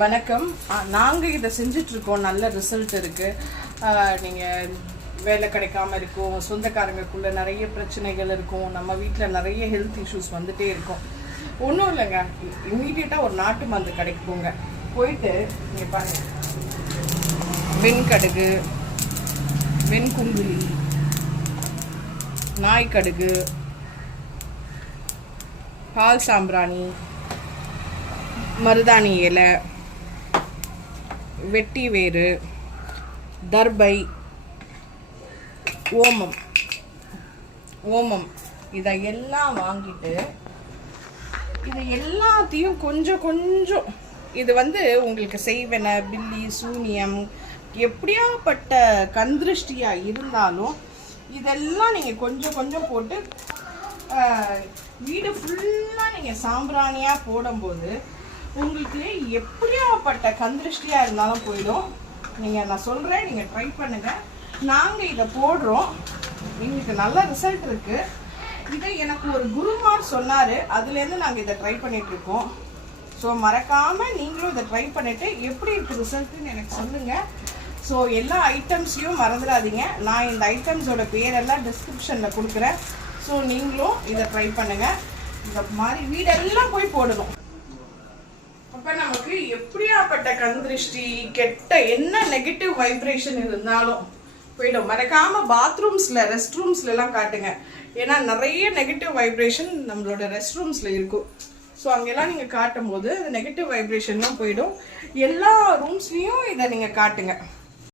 வணக்கம். நாங்கள் இதை செஞ்சிட்ருக்கோம். நல்ல ரிசல்ட் இருக்குது நீங்கள் வேலை கிடைக்காம இருக்கும். சொந்தக்காரங்களுக்குள்ள நிறைய பிரச்சனைகள் இருக்கும். நம்ம வீட்டில் நிறைய ஹெல்த் இஷ்யூஸ் வந்துட்டே இருக்கும். ஒன்றும் இல்லைங்க. இம்மீடியட்டாக ஒரு நாட்டு மருந்து கடைக்கு போங்க. போயிட்டு நீங்கள் பாருங்கள் வெண்கடுகு வெண்குங்குலி நாய்க்கடுகு பால் சாம்பிராணி மருதாணி இலை வெட்டி வேறு தர்பை ஓமம். ஓமம். இதை எல்லாம் வாங்கிட்டு இது எல்லாத்தையும் கொஞ்சம் கொஞ்சம் இது வந்து உங்களுக்கு செய்வன பில்லி சூனியம் எப்படியாப்பட்ட கந்திருஷ்டியா இருந்தாலும் இதெல்லாம் நீங்கள் கொஞ்சம் கொஞ்சம் போட்டு வீடு ஃபுல்லாக நீங்கள் சாம்பிராணியாக போடும்போது உங்களுக்கு எப்படியாப்பட்ட கந்திருஷ்டியாக இருந்தாலும் போயிடும். நீங்கள் நான் சொல்கிறேன் நீங்கள் ட்ரை பண்ணுங்கள் நாங்கள் இதை போடுறோம். எங்களுக்கு நல்ல ரிசல்ட் இருக்குது இதை எனக்கு ஒரு குருமார் சொன்னார். அதுலேருந்து நாங்கள் இதை ட்ரை பண்ணிகிட்ருக்கோம் ஸோ மறக்காமல் நீங்களும் இதை ட்ரை பண்ணிவிட்டு எப்படி இருக்குது ரிசல்ட்டுன்னு எனக்கு சொல்லுங்கள் ஸோ எல்லா ஐட்டம்ஸையும் மறந்துடாதீங்க. நான் இந்த ஐட்டம்ஸோட பேரெல்லாம் டிஸ்கிரிப்ஷனில் கொடுக்குறேன். ஸோ நீங்களும் இதை ட்ரை பண்ணுங்கள் இந்த மாதிரி வீடெல்லாம் போய் போடணும். இப்போ நமக்கு எப்படியாப்பட்ட கந்திருஷ்டி கெட்ட என்ன நெகட்டிவ் வைப்ரேஷன் இருந்தாலும் போயிடும். மறக்காம பாத்ரூம்ஸ்ல ரெஸ்ட் ரூம்ஸ்ல எல்லாம் காட்டுங்க. ஏன்னா நிறைய நெகட்டிவ் வைப்ரேஷன் நம்மளோட ரெஸ்ட் ரூம்ஸ்ல இருக்கும். ஸோ அங்கெல்லாம் நீங்கள் காட்டும் போது நெகட்டிவ் வைப்ரேஷன்லாம் போயிடும். எல்லா ரூம்ஸ்லேயும் இதை நீங்கள் காட்டுங்க.